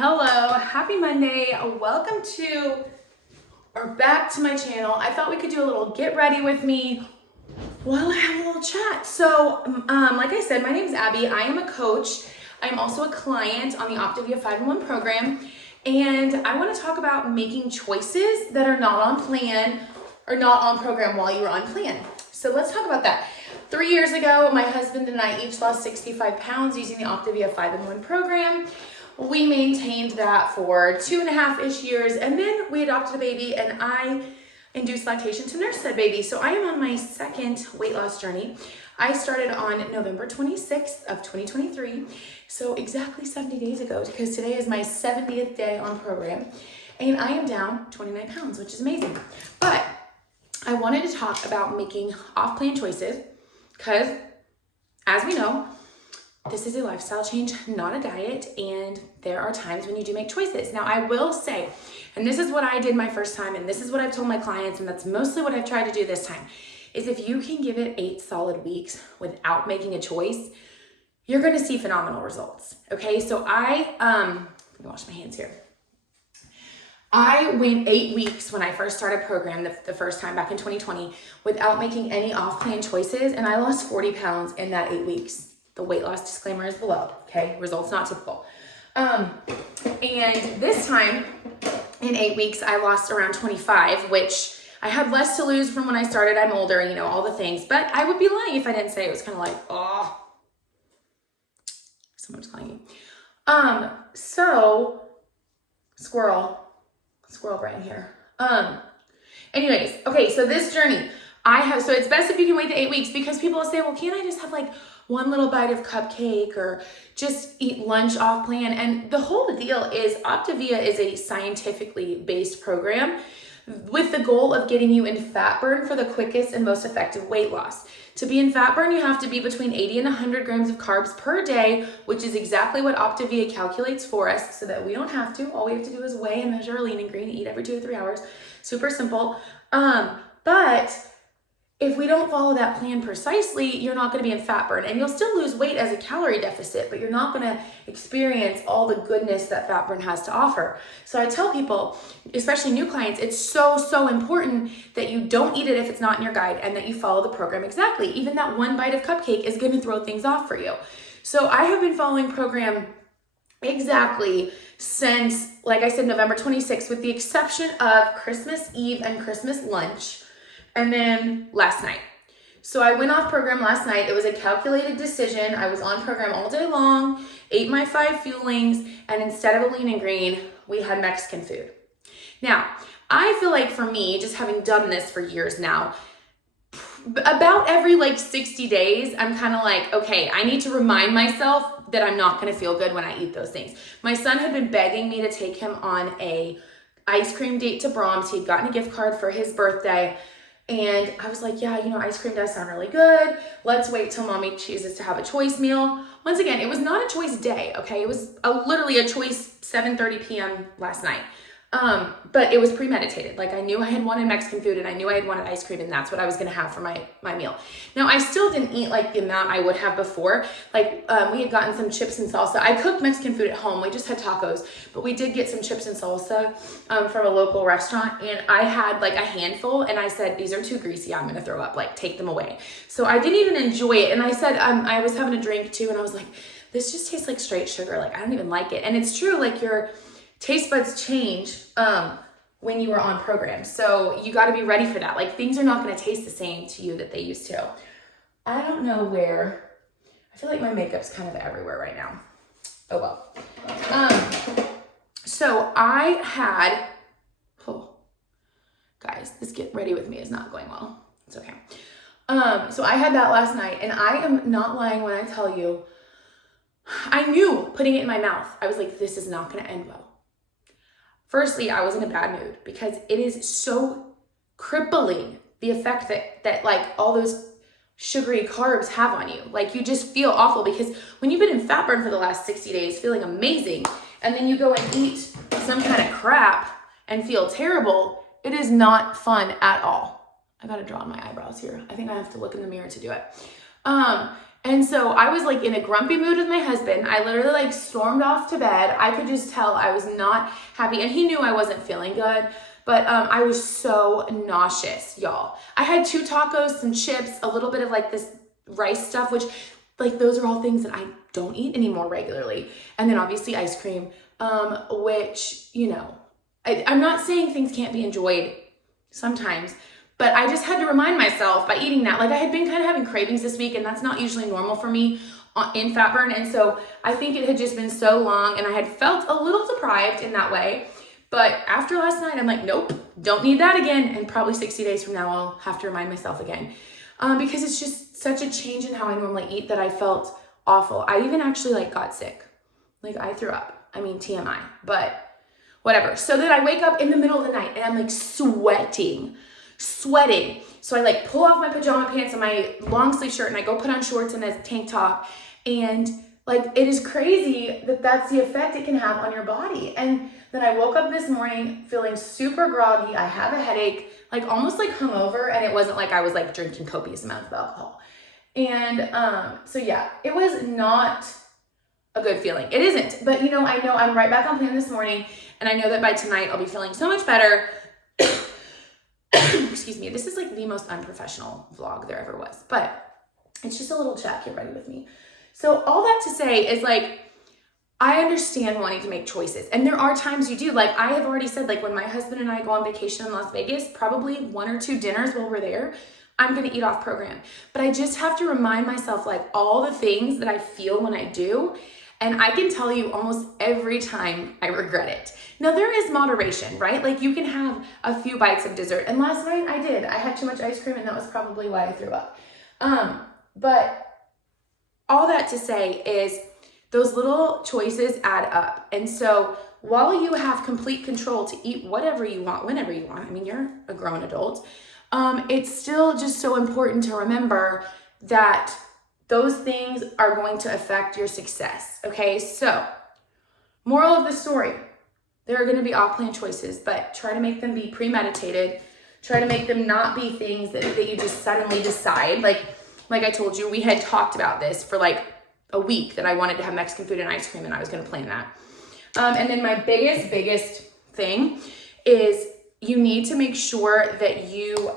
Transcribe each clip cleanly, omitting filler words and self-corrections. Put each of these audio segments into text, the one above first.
Hello, happy Monday. Welcome to or back to my channel. I thought we could do a little get ready with me while I have a little chat. So, like I said, my name is Abby. I am a coach. I'm also a client on the Optavia 5&1 program. And I want to talk about making choices that are not on plan or not on program while you were on plan. So let's talk about that. 3 years ago, my husband and I each lost 65 pounds using the Optavia 5&1 program. We maintained that for 2.5-ish years, and then we adopted a baby, and I induced lactation to nurse that baby. So I am on my second weight loss journey. I started on November 26th of 2023, so exactly 70 days ago, because today is my 70th day on program, and I am down 29 pounds, which is amazing. But I wanted to talk about making off-plan choices, because as we know, this is a lifestyle change, not a diet, and there are times when you do make choices. Now, I will say, and this is what I did my first time, and this is what I've told my clients, and that's mostly what I've tried to do this time, is if you can give it 8 solid weeks without making a choice, you're gonna see phenomenal results, okay? So let me wash my hands here. I went 8 weeks when I first started program the first time back in 2020 without making any off-plan choices, and I lost 40 pounds in that 8 weeks. The weight loss disclaimer is below, okay? Results not typical. And this time, in 8 weeks, I lost around 25, which I had less to lose from when I started. I'm older, you know, all the things. But I would be lying if I didn't say it was kind of like, oh, someone's calling you. So, squirrel brain here. Anyways, okay, so this journey, so it's best if you can wait the 8 weeks, because people will say, well, can't I just have like one little bite of cupcake or just eat lunch off plan? And the whole deal is Optavia is a scientifically based program with the goal of getting you in fat burn for the quickest and most effective weight loss. To be in fat burn, you have to be between 80 and 100 grams of carbs per day, which is exactly what Optavia calculates for us so that we don't have to. All we have to do is weigh and measure lean and green, eat every 2 to 3 hours. Super simple. But if we don't follow that plan precisely, you're not going to be in fat burn, and you'll still lose weight as a calorie deficit, but you're not going to experience all the goodness that fat burn has to offer. So I tell people, especially new clients, it's so important that you don't eat it if it's not in your guide, and that you follow the program exactly. Even that one bite of cupcake is going to throw things off for you. So I have been following program exactly since, like I said, November 26th, with the exception of Christmas Eve and Christmas lunch. And then last night. So I went off program last night. It was a calculated decision. I was on program all day long, ate my 5 fuelings, and instead of a lean and green, we had Mexican food. Now, I feel like for me, just having done this for years now, about every 60 days, I'm kind of like, okay, I need to remind myself that I'm not going to feel good when I eat those things. My son had been begging me to take him on a ice cream date to Brahms. He'd gotten a gift card for his birthday. And I was like, yeah, ice cream does sound really good. Let's wait till mommy chooses to have a choice meal. Once again, it was not a choice day, okay? It was literally a choice 7:30 p.m. last night. But it was premeditated. Like, I knew I had wanted Mexican food, and I knew I had wanted ice cream, and that's what I was gonna have for my meal. Now, I still didn't eat the amount I would have before. We had gotten some chips and salsa. I cooked Mexican food at home. We just had tacos, but we did get some chips and salsa from a local restaurant, and I had a handful, and I said, these are too greasy, I'm gonna throw up, take them away. So I didn't even enjoy it, and I said, I was having a drink too, and I was like, this just tastes like straight sugar, I don't even like it. And it's true, your taste buds change when you are on program. So you got to be ready for that. Things are not going to taste the same to you that they used to. I don't know where. I feel like my makeup's kind of everywhere right now. Oh well. So I had, guys, this get ready with me is not going well. It's okay. So I had that last night, and I am not lying when I tell you, I knew putting it in my mouth, I was like, this is not going to end well. Firstly, I was in a bad mood because it is so crippling, the effect that all those sugary carbs have on you. You just feel awful, because when you've been in fat burn for the last 60 days feeling amazing, and then you go and eat some kind of crap and feel terrible, it is not fun at all. I gotta draw on my eyebrows here. I think I have to look in the mirror to do it. And so I was like in a grumpy mood with my husband. I literally like stormed off to bed. I could just tell I was not happy, and he knew I wasn't feeling good, but I was so nauseous, y'all. I had 2 tacos, some chips, a little bit of like this rice stuff, which like those are all things that I don't eat anymore regularly. And then obviously ice cream, which, you know, I'm not saying things can't be enjoyed sometimes, but I just had to remind myself by eating that. Like I had been kind of having cravings this week, and that's not usually normal for me in fat burn. And so I think it had just been so long, and I had felt a little deprived in that way. But after last night, I'm like, nope, don't need that again. And probably 60 days from now, I'll have to remind myself again. Because it's just such a change in how I normally eat that I felt awful. I even actually like got sick. Like I threw up. I mean, TMI, but whatever. So then I wake up in the middle of the night and I'm like sweating. So I like pull off my pajama pants and my long sleeve shirt, and I go put on shorts and a tank top. And like, it is crazy that that's the effect it can have on your body. And then I woke up this morning feeling super groggy. I have a headache, like almost like hungover. And it wasn't like I was like drinking copious amounts of alcohol. And so yeah, it was not a good feeling. It isn't, but you know I'm right back on plan this morning, and I know that by tonight I'll be feeling so much better. Excuse me, this is like the most unprofessional vlog there ever was, but it's just a little chat. Get ready with me. So all that to say is like, I understand wanting to make choices, and there are times you do. Like I have already said, like when my husband and I go on vacation in Las Vegas, probably 1 or 2 dinners while we're there, I'm gonna eat off program. But I just have to remind myself like all the things that I feel when I do. And I can tell you almost every time I regret it. Now there is moderation, right? Like you can have a few bites of dessert. And last night I did. I had too much ice cream, and that was probably why I threw up. But all that to say is those little choices add up. And so while you have complete control to eat whatever you want, whenever you want, I mean, you're a grown adult, it's still just so important to remember that those things are going to affect your success, okay? So, moral of the story, there are gonna be off-plan choices, but try to make them be premeditated. Try to make them not be things that you just suddenly decide. Like I told you, we had talked about this for like a week, that I wanted to have Mexican food and ice cream, and I was gonna plan that. And then my biggest thing is you need to make sure that you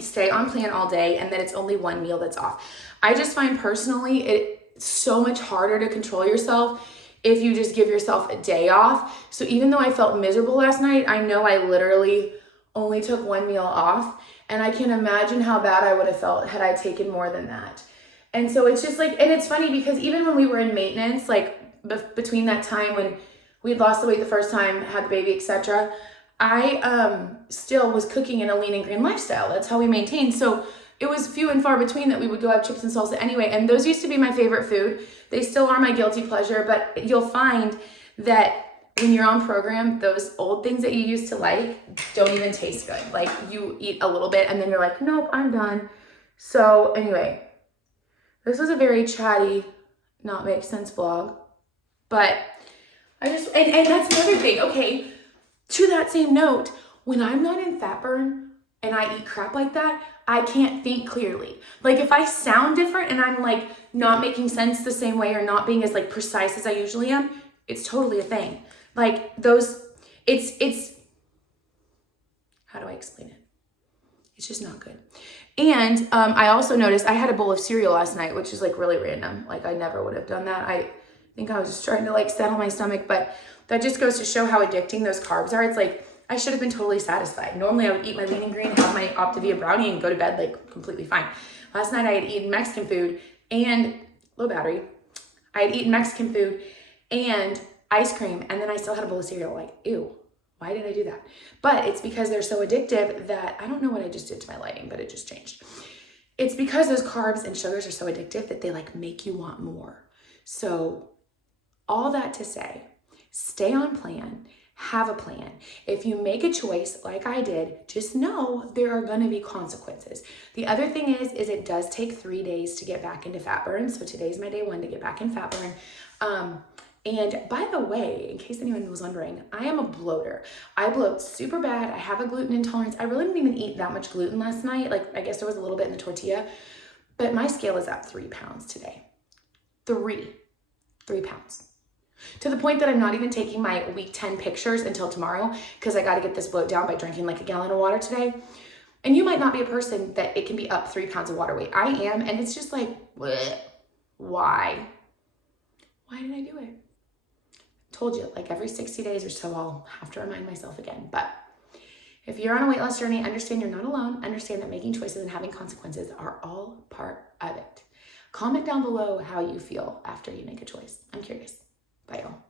stay on plan all day, and that it's only one meal that's off. I just find personally it's so much harder to control yourself if you just give yourself a day off. So even though I felt miserable last night, I know I literally only took 1 meal off, and I can imagine how bad I would have felt had I taken more than that. And so it's just like, and it's funny because even when we were in maintenance, like between that time when we had lost the weight the first time, had the baby, etc., I still was cooking in a lean and green lifestyle. That's how we maintained. So it was few and far between that we would go have chips and salsa anyway. And those used to be my favorite food. They still are my guilty pleasure, but you'll find that when you're on program, those old things that you used to like don't even taste good. Like you eat a little bit and then you're like, nope, I'm done. So anyway, this was a very chatty, not make sense vlog, but I just, and that's another thing. Okay. To that same note, when I'm not in fat burn and I eat crap like that, I can't think clearly. Like if I sound different and I'm like not making sense the same way or not being as like precise as I usually am, it's totally a thing. Like those, it's, how do I explain it? It's just not good. And I also noticed I had a bowl of cereal last night, which is like really random. Like I never would have done that. I think I was just trying to like settle my stomach, but that just goes to show how addicting those carbs are. It's like, I should have been totally satisfied. Normally I would eat my lean and green, have my Optavia brownie and go to bed like completely fine. Last night I had eaten Mexican food and low battery. I had eaten Mexican food and ice cream, and then I still had a bowl of cereal. Like, ew, why did I do that? But it's because they're so addictive that, I don't know what I just did to my lighting, but it just changed. It's because those carbs and sugars are so addictive that they like make you want more. So all that to say, stay on plan, have a plan. If you make a choice like I did, just know there are going to be consequences. The other thing is it does take 3 days to get back into fat burn. So today's my day 1 to get back in fat burn. And by the way, in case anyone was wondering, I am a bloater. I bloat super bad. I have a gluten intolerance. I really didn't even eat that much gluten last night. Like, I guess there was a little bit in the tortilla, but my scale is up 3 pounds today. 3 pounds. To the point that I'm not even taking my week 10 pictures until tomorrow because I got to get this bloat down by drinking like a gallon of water today. And you might not be a person that it can be up 3 pounds of water weight. I am, and it's just like, bleh. Why? Why did I do it? Told you, like every 60 days or so, I'll have to remind myself again. But if you're on a weight loss journey, understand you're not alone. Understand that making choices and having consequences are all part of it. Comment down below how you feel after you make a choice. I'm curious. Bye, y'all.